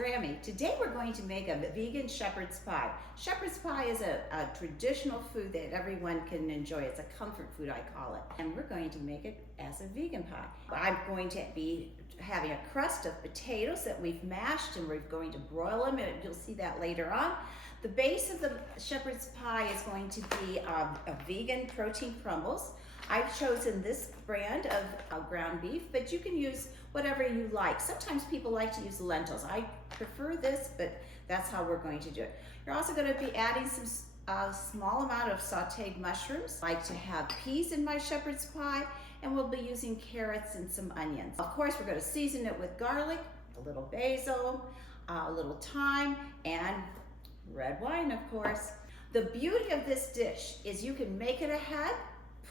Grammy. Today we're going to make a vegan shepherd's pie. Shepherd's pie is a traditional food that everyone can enjoy. It's a comfort food, I call it. And we're going to make it as a vegan pie. I'm going to be having a crust of potatoes that we've mashed, and we're going to broil them, and you'll see that later on. The base of the shepherd's pie is going to be a vegan protein crumbles. I've chosen this brand of ground beef, but you can use whatever you like. Sometimes people like to use lentils. I prefer this, but that's how we're going to do it. You're also going to be adding some small amount of sauteed mushrooms. I like to have peas in my shepherd's pie, and we'll be using carrots and some onions. Of course, we're going to season it with garlic, a little basil, a little thyme, and red wine, of course. The beauty of this dish is you can make it ahead,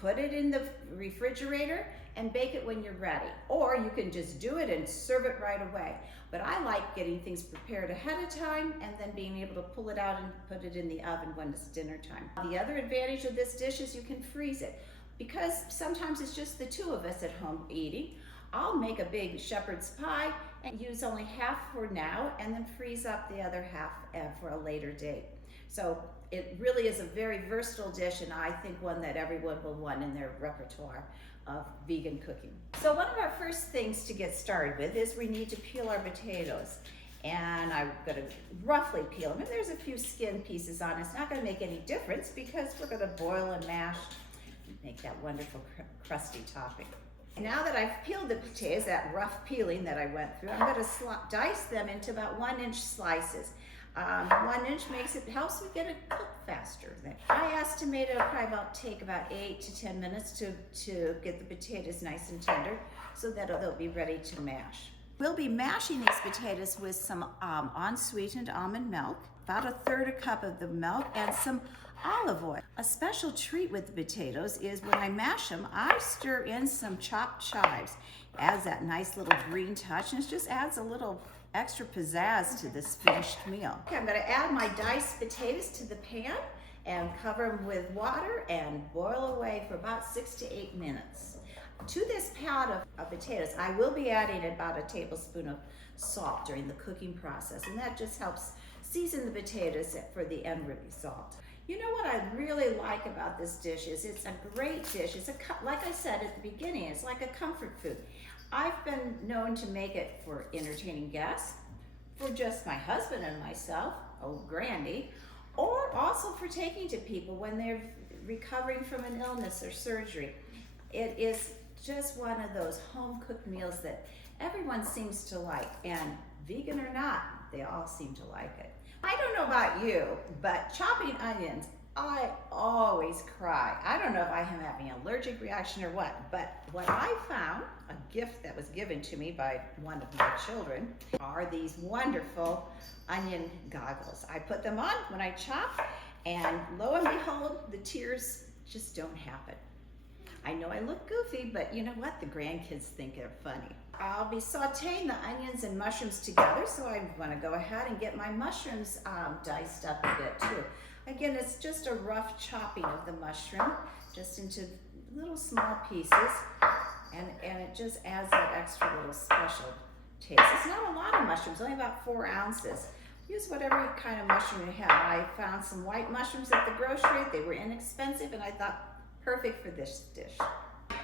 put it in the refrigerator, and bake it when you're ready. Or you can just do it and serve it right away. But I like getting things prepared ahead of time and then being able to pull it out and put it in the oven when it's dinner time. The other advantage of this dish is you can freeze it. Because sometimes it's just the two of us at home eating, I'll make a big shepherd's pie and use only half for now and then freeze up the other half for a later date. So it really is a very versatile dish, and I think one that everyone will want in their repertoire of vegan cooking. So one of our first things to get started with is we need to peel our potatoes. And I'm gonna roughly peel them. And there's a few skin pieces on it. It's not gonna make any difference because we're gonna boil and mash and make that wonderful crusty topping. Now that I've peeled the potatoes, that rough peeling that I went through, I'm gonna dice them into about 1-inch slices. 1 inch helps me get it cooked faster. I estimate it'll probably take about 8 to 10 minutes to get the potatoes nice and tender so that they'll be ready to mash. We'll be mashing these potatoes with some unsweetened almond milk, about 1/3 cup of the milk, and some olive oil. A special treat with the potatoes is when I mash them, I stir in some chopped chives. Adds that nice little green touch, and it just adds a little extra pizzazz to this finished meal. Okay, I'm gonna add my diced potatoes to the pan and cover them with water and boil away for about 6 to 8 minutes. To this pot of potatoes, I will be adding about 1 tablespoon of salt during the cooking process, and that just helps season the potatoes for the end result. You know what I really like about this dish is it's a great dish. It's like I said at the beginning, it's like a comfort food. I've been known to make it for entertaining guests, for just my husband and myself, old Grandy, or also for taking to people when they're recovering from an illness or surgery. It is just one of those home-cooked meals that everyone seems to like, and vegan or not, they all seem to like it. I don't know about you, but chopping onions, I always cry. I don't know if I am having an allergic reaction or what, but what I found, a gift that was given to me by one of my children, are these wonderful onion goggles. I put them on when I chop, and lo and behold, the tears just don't happen. I know I look goofy, but you know what? The grandkids think they're funny. I'll be sauteing the onions and mushrooms together, so I'm going to go ahead and get my mushrooms diced up a bit too. Again, it's just a rough chopping of the mushroom, just into little small pieces, and it just adds that extra little special taste. It's not a lot of mushrooms, only about 4 ounces. Use whatever kind of mushroom you have. I found some white mushrooms at the grocery. They were inexpensive, and I thought perfect for this dish.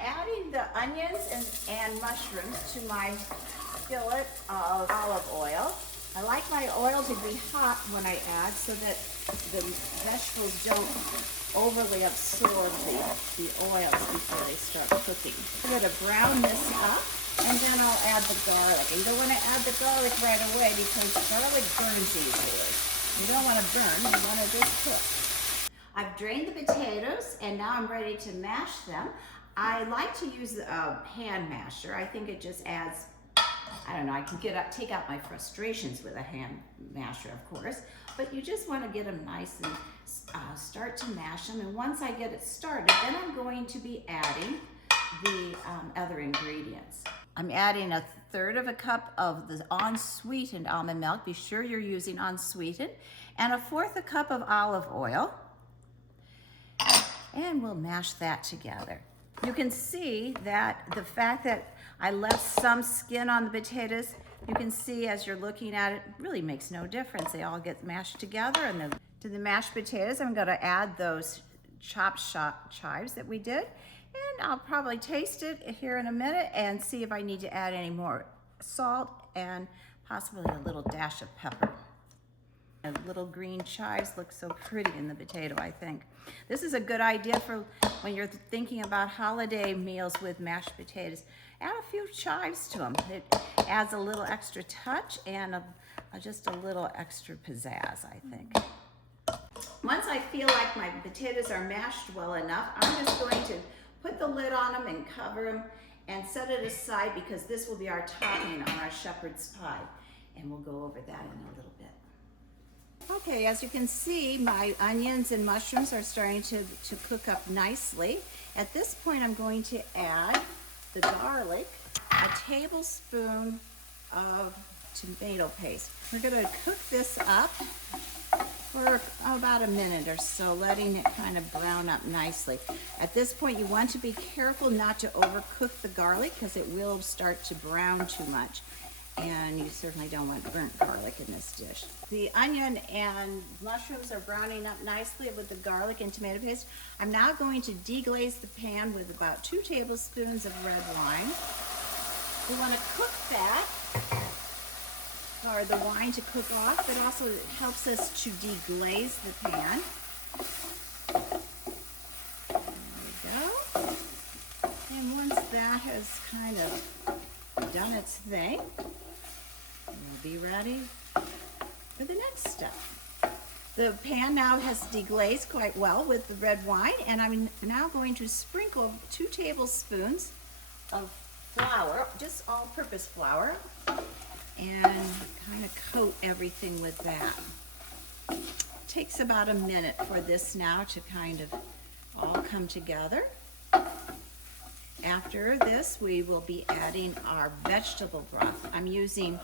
Adding the onions and mushrooms to my skillet of olive oil. I like my oil to be hot when I add so that the vegetables don't overly absorb the oils before they start cooking. I'm going to brown this up, and then I'll add the garlic. And you don't want to add the garlic right away because garlic burns easily. You don't want to burn, you want to just cook. I've drained the potatoes, and now I'm ready to mash them. I like to use a hand masher. I think it just adds, I don't know, I can take out my frustrations with a hand masher, of course, but you just want to get them nice and start to mash them. And once I get it started, then I'm going to be adding the other ingredients. I'm adding 1/3 cup of the unsweetened almond milk. Be sure you're using unsweetened. And 1/4 cup of olive oil. And we'll mash that together. You can see that the fact that I left some skin on the potatoes You can see as you're looking at it, it really makes no difference. They all get mashed together. And then to the mashed potatoes, I'm going to add those chopped chives that we did. And I'll probably taste it here in a minute and see if I need to add any more salt and possibly a little dash of pepper. The little green chives look so pretty in the potato, I think. This is a good idea for when you're thinking about holiday meals with mashed potatoes. Add a few chives to them. It adds a little extra touch and just a little extra pizzazz, I think. Once I feel like my potatoes are mashed well enough, I'm just going to put the lid on them and cover them and set it aside because this will be our topping on our shepherd's pie. And we'll go over that in a little bit. Okay, as you can see, my onions and mushrooms are starting to cook up nicely. At this point, I'm going to add the garlic, a tablespoon of tomato paste. We're going to cook this up for about a minute or so, letting it kind of brown up nicely. At this point, you want to be careful not to overcook the garlic because it will start to brown too much. And you certainly don't want burnt garlic in this dish. The onion and mushrooms are browning up nicely with the garlic and tomato paste. I'm now going to deglaze the pan with about 2 tablespoons of red wine. We want to cook that for the wine to cook off, but also it helps us to deglaze the pan. There we go. And once that has kind of done its thing, we'll be ready for the next step. The pan now has deglazed quite well with the red wine, and I'm now going to sprinkle 2 tablespoons of flour, just all-purpose flour, and kind of coat everything with that. It takes about a minute for this now to kind of all come together. After this, we will be adding our vegetable broth. I'm using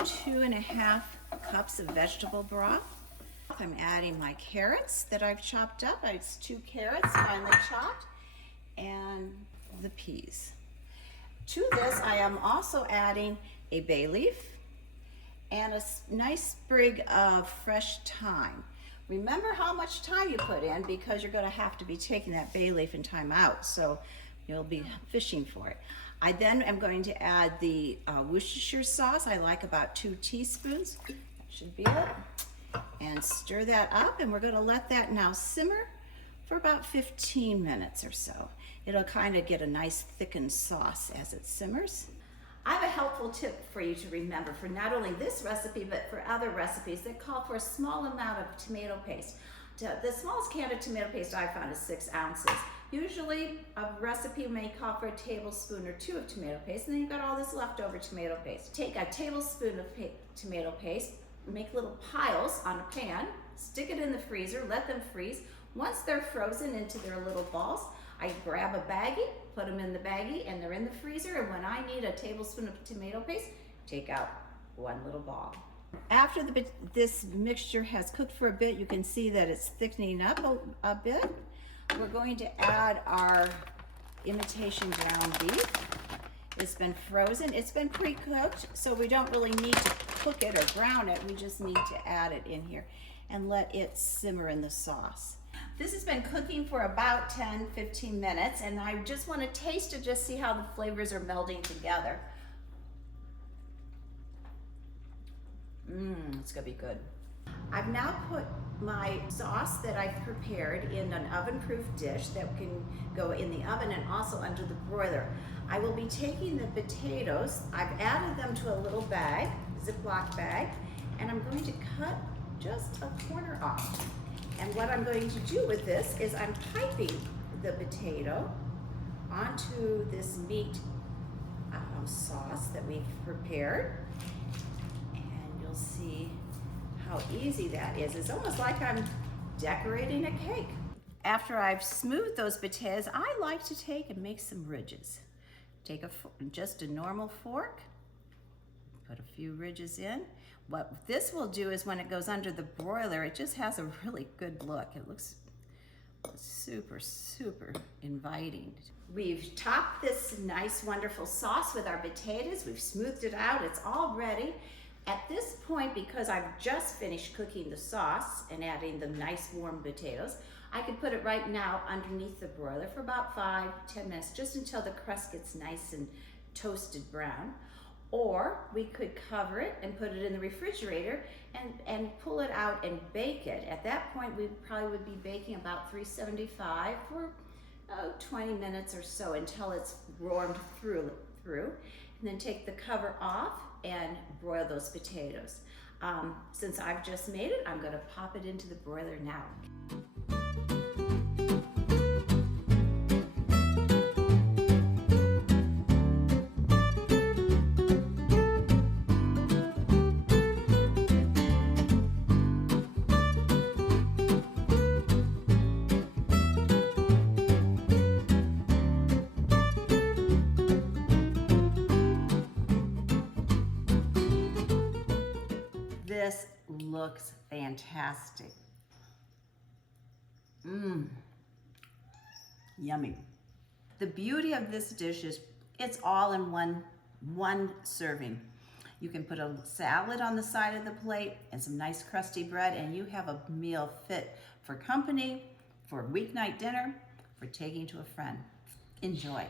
2.5 cups of vegetable broth. I'm adding my carrots that I've chopped up. It's 2 carrots finely chopped, and the peas. To this, I am also adding a bay leaf and a nice sprig of fresh thyme. Remember how much thyme you put in because you're going to have to be taking that bay leaf and thyme out, so you'll be fishing for it. I then am going to add the Worcestershire sauce. I like about 2 teaspoons. That should be it. And stir that up, and we're going to let that now simmer for about 15 minutes or so. It'll kind of get a nice thickened sauce as it simmers. I have a helpful tip for you to remember for not only this recipe, but for other recipes that call for a small amount of tomato paste. The smallest can of tomato paste I found is 6 ounces. Usually a recipe may call for a tablespoon or 2 of tomato paste, and then you've got all this leftover tomato paste. Take a tablespoon of tomato paste, make little piles on a pan, stick it in the freezer, let them freeze. Once they're frozen into their little balls, I grab a baggie, put them in the baggie, and they're in the freezer, and when I need a tablespoon of tomato paste, take out 1 little ball. After this mixture has cooked for a bit, you can see that it's thickening up a bit. We're going to add our imitation ground beef. It's been frozen. It's been pre-cooked, so we don't really need to cook it or brown it. We just need to add it in here and let it simmer in the sauce. This has been cooking for about 10-15 minutes, and I just want to taste it, just see how the flavors are melding together. It's gonna be good. I've now put my sauce that I've prepared in an oven-proof dish that can go in the oven and also under the broiler. I will be taking the potatoes, I've added them to a little bag, Ziploc bag, and I'm going to cut just a corner off. And what I'm going to do with this is I'm piping the potato onto this meat sauce that we've prepared. You'll see how easy that is. It's almost like I'm decorating a cake. After I've smoothed those potatoes, I like to take and make some ridges. Take just a normal fork, put a few ridges in. What this will do is when it goes under the broiler, it just has a really good look. It looks Super, super inviting. We've topped this nice, wonderful sauce with our potatoes. We've smoothed it out. It's all ready. At this point, because I've just finished cooking the sauce and adding the nice warm potatoes, I could put it right now underneath the broiler for about 5-10 minutes, just until the crust gets nice and toasted brown. Or we could cover it and put it in the refrigerator and pull it out and bake it. At that point, we probably would be baking about 375 for 20 minutes or so until it's warmed through. And then take the cover off and broil those potatoes. Since I've just made it, I'm gonna pop it into the broiler now. This looks fantastic. Yummy. The beauty of this dish is it's all in one serving. You can put a salad on the side of the plate and some nice crusty bread, and you have a meal fit for company, for weeknight dinner, for taking to a friend. Enjoy.